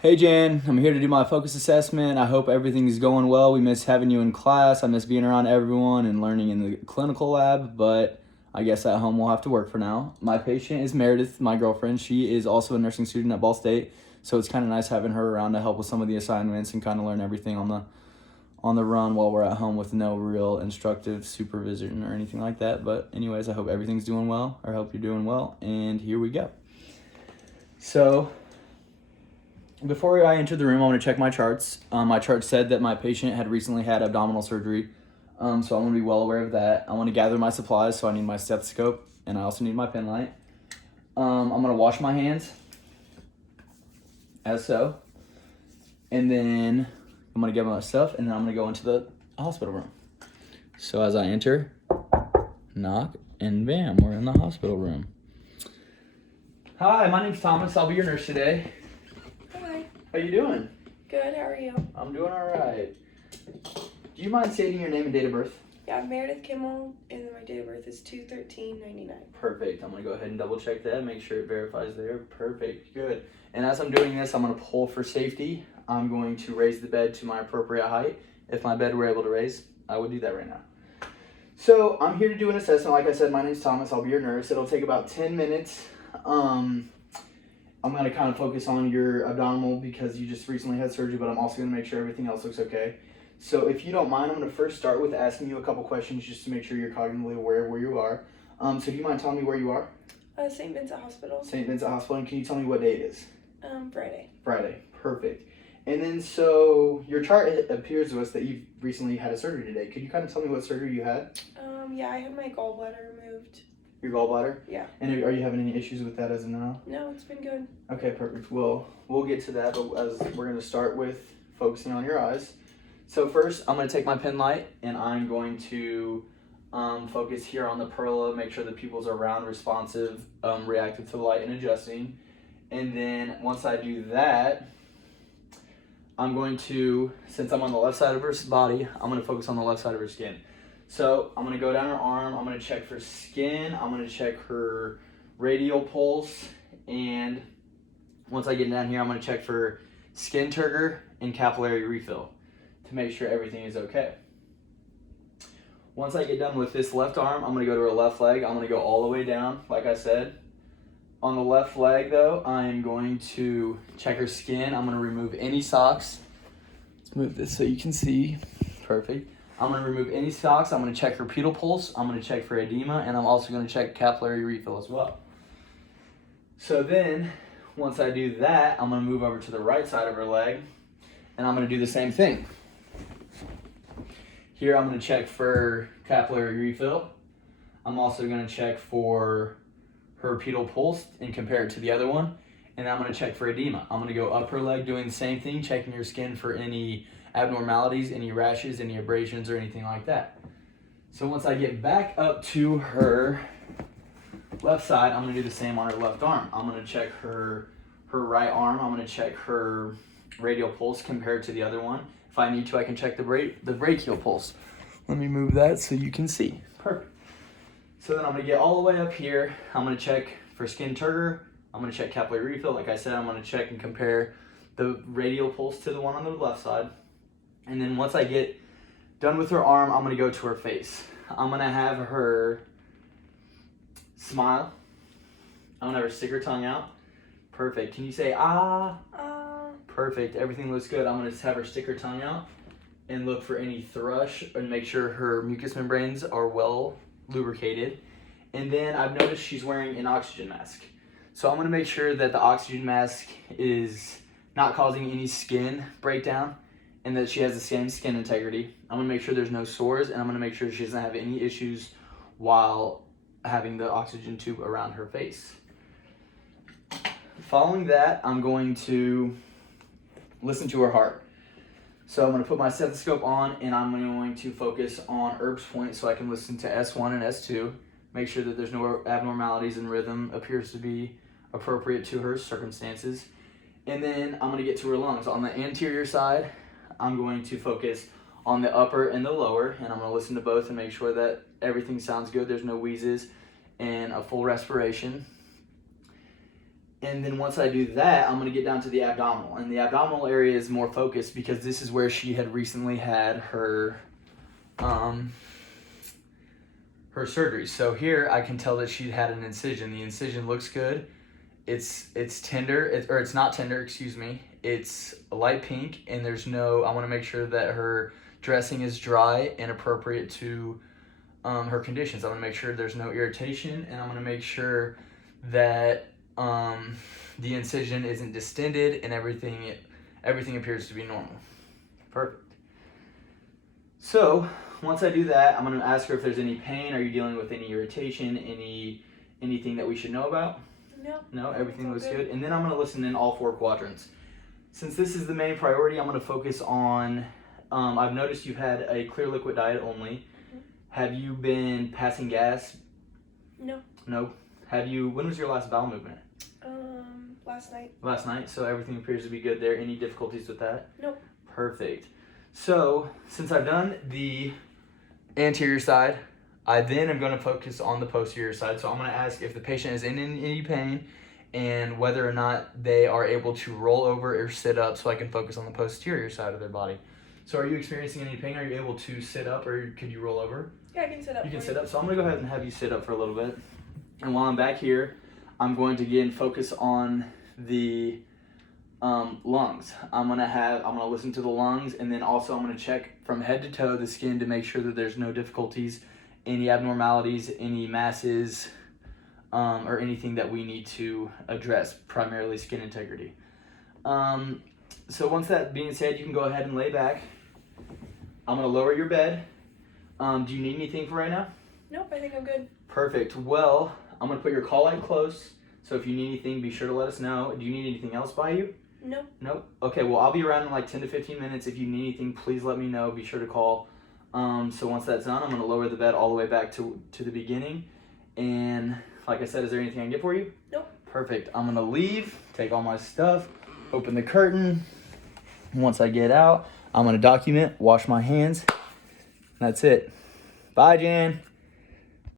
Hey Jan, I'm here to do my focus assessment. I hope everything's going well. We miss having you in class. I miss being around everyone and learning in the clinical lab, but I guess at home we'll have to work for now. My patient is Meredith, my girlfriend. She is also a nursing student at Ball State, so it's kind of nice having her around to help with some of the assignments and kind of learn everything on the run while we're at home with no real instructive supervision or anything like that. But anyways, I hope everything's doing well. I hope you're doing well, and here we go. So before I entered the room, I want to check my charts. My chart said that my patient had recently had abdominal surgery, so I'm going to be well aware of that. I want to gather my supplies, so I need my stethoscope, and I also need my pen light. I'm going to wash my hands, as so, and then I'm going to get my stuff, and then I'm going to go into the hospital room. So as I enter, knock, and bam, we're in the hospital room. Hi, my name's Thomas. I'll be your nurse today. Hi. How you doing? Good, how are you? I'm doing all right. Do you mind stating your name and date of birth? Yeah, Meredith Kimmel, and my date of birth is 2/13/99. Perfect. I'm going to go ahead and double check that, make sure it verifies there. Perfect. Good. And as I'm doing this, I'm going to pull for safety. I'm going to raise the bed to my appropriate height. If my bed were able to raise, I would do that right now. So I'm here to do an assessment. Like I said, my name's Thomas. I'll be your nurse. It'll take about 10 minutes. I'm going to kind of focus on your abdominal because you just recently had surgery, but I'm also going to make sure everything else looks okay. So if you don't mind, I'm going to first start with asking you a couple questions just to make sure you're cognitively aware of where you are. So do you mind telling me where you are? St. Vincent Hospital. St. Vincent Hospital. And can you tell me what day it is? Friday. Friday. Perfect. And then so your chart, it appears to us that you've recently had a surgery today. Could you kind of tell me what surgery you had? Yeah, I had my gallbladder removed. Your gallbladder? Yeah. And are you having any issues with that as of now? No, it's been good. Okay, perfect. Well, we'll get to that, but as we're going to start with focusing on your eyes. So first, I'm going to take my pen light, and I'm going to focus here on the perla, make sure the pupils are round, responsive, reactive to the light, and adjusting. And then once I do that, I'm going to, since I'm on the left side of her body, I'm going to focus on the left side of her skin. So I'm going to go down her arm, I'm going to check for skin, I'm going to check her radial pulse, and once I get down here, I'm going to check for skin turgor and capillary refill to make sure everything is okay. Once I get done with this left arm, I'm going to go to her left leg. I'm going to go all the way down, like I said. On the left leg, though, I'm going to check her skin. I'm going to remove any socks. Let's move this so you can see. Perfect. I'm going to remove any socks. I'm going to check her pedal pulse. I'm going to check for edema, and I'm also going to check capillary refill as well. So then, once I do that, I'm going to move over to the right side of her leg, and I'm going to do the same thing. Here, I'm going to check for capillary refill. I'm also going to check for her pedal pulse and compare it to the other one, and I'm going to check for edema. I'm going to go up her leg doing the same thing, checking her skin for any abnormalities, any rashes, any abrasions, or anything like that. So once I get back up to her left side, I'm going to do the same on her left arm. I'm going to check her right arm. I'm going to check her radial pulse compared to the other one. If I need to, I can check the brachial pulse. Let me move that so you can see. Perfect. So then I'm going to get all the way up here. I'm going to check for skin turgor. I'm going to check capillary refill. Like I said, I'm going to check and compare the radial pulse to the one on the left side. And then once I get done with her arm, I'm going to go to her face. I'm going to have her smile. I'm going to have her stick her tongue out. Perfect. Can you say, ah? Perfect. Everything looks good. I'm going to have her stick her tongue out and look for any thrush and make sure her mucous membranes are well lubricated. And then I've noticed she's wearing an oxygen mask. So I'm going to make sure that the oxygen mask is not causing any skin breakdown and that she has the same skin integrity. I'm going to make sure there's no sores, and I'm going to make sure she doesn't have any issues while having the oxygen tube around her face. Following that, I'm going to listen to her heart. So I'm going to put my stethoscope on, and I'm going to focus on Erb's point so I can listen to S1 and S2, make sure that there's no abnormalities and rhythm appears to be appropriate to her circumstances. And then I'm going to get to her lungs. On the anterior side, I'm going to focus on the upper and the lower, and I'm going to listen to both and make sure that everything sounds good, there's no wheezes, and a full respiration. And then once I do that, I'm going to get down to the abdominal. And the abdominal area is more focused because this is where she had recently had her surgery. So here I can tell that she had an incision. The incision looks good. It's tender, it's not tender, excuse me. It's light pink, and there's no, I want to make sure that her dressing is dry and appropriate to her conditions. I want to make sure there's no irritation, and I'm going to make sure that the incision isn't distended and everything appears to be normal. Perfect. So once I do that, I'm going to ask her if there's any pain. Are you dealing with any irritation? Anything that we should know about? No, everything looks good. And then I'm going to listen in all 4 quadrants. Since this is the main priority, I'm going to focus on, I've noticed you've had a clear liquid diet only. Mm-hmm. Have you been passing gas? No. No. When was your last bowel movement? Last night. Last night, so everything appears to be good there. Any difficulties with that? Nope. Perfect. So, since I've done the anterior side, I then am going to focus on the posterior side. So I'm going to ask if the patient is in any pain and whether or not they are able to roll over or sit up, so I can focus on the posterior side of their body. So are you experiencing any pain? Are you able to sit up, or could you roll over? Yeah, I can sit up. You can sit up. So I'm going to go ahead and have you sit up for a little bit. And while I'm back here, I'm going to again focus on the lungs. I'm gonna listen to the lungs, and then also I'm gonna check from head to toe the skin to make sure that there's no difficulties, any abnormalities, any masses, or anything that we need to address, primarily skin integrity. So once that being said, you can go ahead and lay back. I'm gonna lower your bed. Do you need anything for right now? Nope, I think I'm good. Perfect. Well, I'm gonna put your call light close, so if you need anything, be sure to let us know. Do you need anything else by you? No. Nope. Okay, well, I'll be around in like 10 to 15 minutes. If you need anything, please let me know. Be sure to call. So once that's done, I'm going to lower the bed all the way back to the beginning. And like I said, is there anything I can get for you? Nope. Perfect. I'm going to leave, take all my stuff, open the curtain. Once I get out, I'm going to document, wash my hands. That's it. Bye, Jan.